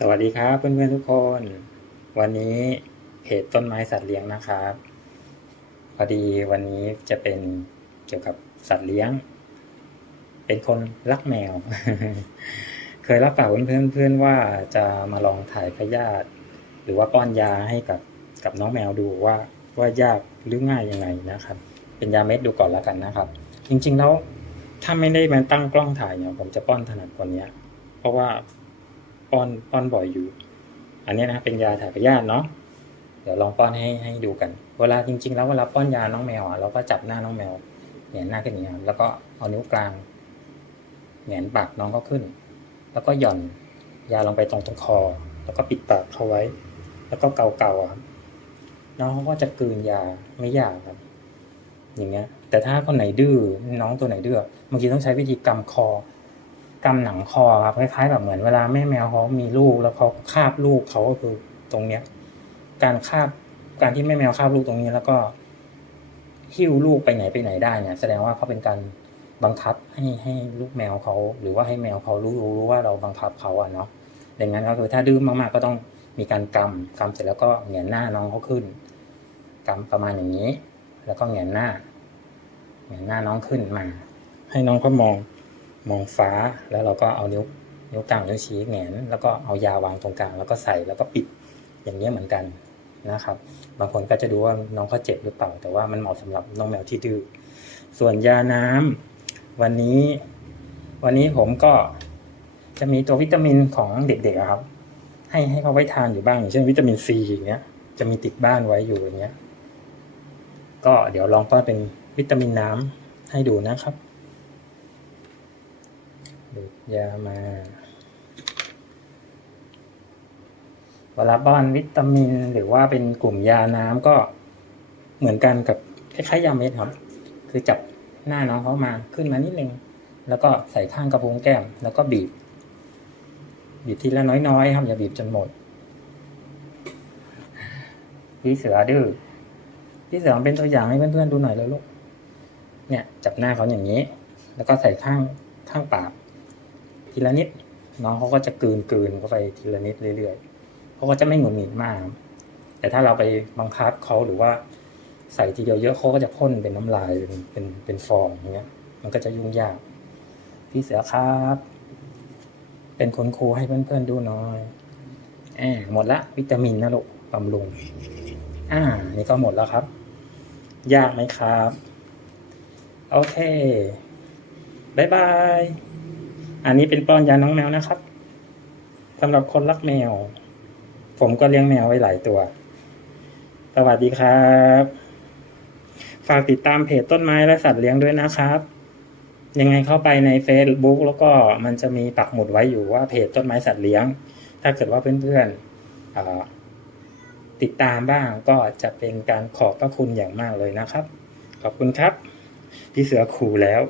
สวัสดีครับเพื่อนๆทุกคน วันนี้เพจต้นไม้สัตว์เลี้ยงนะครับพอดีวันนี้จะเป็นเกี่ยวกับสัตว์เลี้ยง เป็นคนรักแมว เคยรับปากเพื่อนๆเพื่อนว่าจะมาลองถ่ายพยาธิหรือว่าป้อนยาให้กับกับน้องแมวดูว่าว่ายากหรือง่ายยังไงนะครับ เป็นยาเม็ดดูก่อนแล้วกันนะครับ จริงๆแล้วถ้าไม่ได้มาตั้งกล้องถ่ายเนี่ยผมจะป้อนถนัดกว่านี้เพราะว่า ป้อนป้อนบ่อยอยู่ อันนี้นะเป็นยาถ่ายพยาธิเนาะเดี๋ยวลองป้อนให้ให้ดูกัน เวลาจริง ๆ แล้วเวลาป้อนยาน้องแมวอะเราก็จับหน้าน้องแมวเหนียนหน้าขึ้นอย่างนี้แล้วก็เอานิ้วกลางเหนียนปากน้องก็ขึ้น แล้วก็หย่อนยาลงไปตรงตรงคอ แล้วก็ปิดปากเขาไว้ แล้วก็เกาๆอะครับน้องเขาก็จะกลืนยาไม่ยากครับ อย่างเงี้ย แต่ถ้าคนไหนดื้อน้องตัวไหนดื้อบางทีต้องใช้วิธีกำคอ กำหนังคอครับคล้ายๆแบบเหมือนเวลาแม่แมวเขามีลูกแล้วเขาคาบลูกเขาก็คือตรงเนี้ย การคาบการที่แม่แมวคาบลูกตรงนี้แล้วก็หิ้วลูกไปไหนไปไหนได้เนี่ย แสดงว่าเขาเป็นการบังคับให้ให้ลูกแมวเขาหรือว่าให้แมวเขารู้รู้ว่าเราบังคับเขาอะเนาะดังนั้นก็คือถ้าดื้อมากๆก็ต้องมีการกำกำเสร็จแล้วก็เหงียนหน้าน้องเขาขึ้นกำประมาณอย่างนี้ แล้วก็เหงียนหน้าเหงียนหน้าน้องขึ้นมา ให้น้องเขามอง มองฟ้าแล้วเราก็เอานิ้วนิ้วกลางนิ้วชี้แหงนแล้วก็เอายาวางตรงกลางแล้วก็ใส่แล้วก็ปิดอย่างนี้เหมือนกันนะครับ บางคนก็จะดูว่าน้องเขาเจ็บหรือเปล่า แต่ว่ามันเหมาะสำหรับน้องแมวที่ดื้อส่วนยาน้ำวันนี้ วันนี้ผมก็จะมีตัววิตามินของเด็กๆครับ ให้ให้เขาไว้ทานอยู่บ้างอย่างเช่นวิตามินซีอย่างเงี้ยจะมีติดบ้านไว้อยู่อย่างเงี้ย ก็เดี๋ยวลองป้อนเป็นวิตามินน้ำให้ดูนะครับ ดูดยามาเวลาป้อนวิตามิน หรือว่าเป็นกลุ่มยาน้ำก็เหมือนกันกับคล้ายๆยาเม็ดครับ คือจับหน้าน้องเขามาขึ้นมานิดนึง แล้วก็ใส่ข้างกระพุ้งแก้ม แล้วก็บีบ บีบทีละน้อยๆครับ อย่าบีบจนหมดพี่เสือดื้อพี่เสือเป็นตัวอย่างให้เพื่อนๆดูหน่อยเลยลูก เนี่ย จับหน้าเขาอย่างนี้ แล้วก็ใส่ข้างข้างปาก ทีละนิดน้องเขาก็จะกลืนกลืนเข้าไปทีละนิดเรื่อยๆเขาก็จะไม่หงุดหงิดมาก แต่ถ้าเราไปบังคับเขาหรือว่าใส่ทีเดียวเยอะเขาก็จะพ่นเป็นน้ำลายเป็นเป็นเป็นฟองอย่างเงี้ย มันก็จะยุ่งยาก พี่เสือครับ เป็นคนครูให้เพื่อนๆดูหน่อยแอบหมดละวิตามินนะลูกบำรุงอ่า นี่ก็หมดแล้วครับ ยากไหมครับ โอเคบายบาย อันนี้เป็นป้อนยาน้องแมวนะครับสำหรับคนรักแมว ผมก็เลี้ยงแมวไว้หลายตัว สวัสดีครับ ฝากติดตามเพจต้นไม้และสัตว์เลี้ยงด้วยนะครับ ยังไงเข้าไปใน Facebook แล้วก็มันจะมีปักหมุดไว้อยู่ว่าเพจต้นไม้สัตว์เลี้ยง ถ้าเกิดว่าเพื่อนๆติดตามบ้างก็จะเป็นการขอบพระคุณอย่างมากเลยนะครับ ขอบคุณครับ พี่เสือขู่แล้ว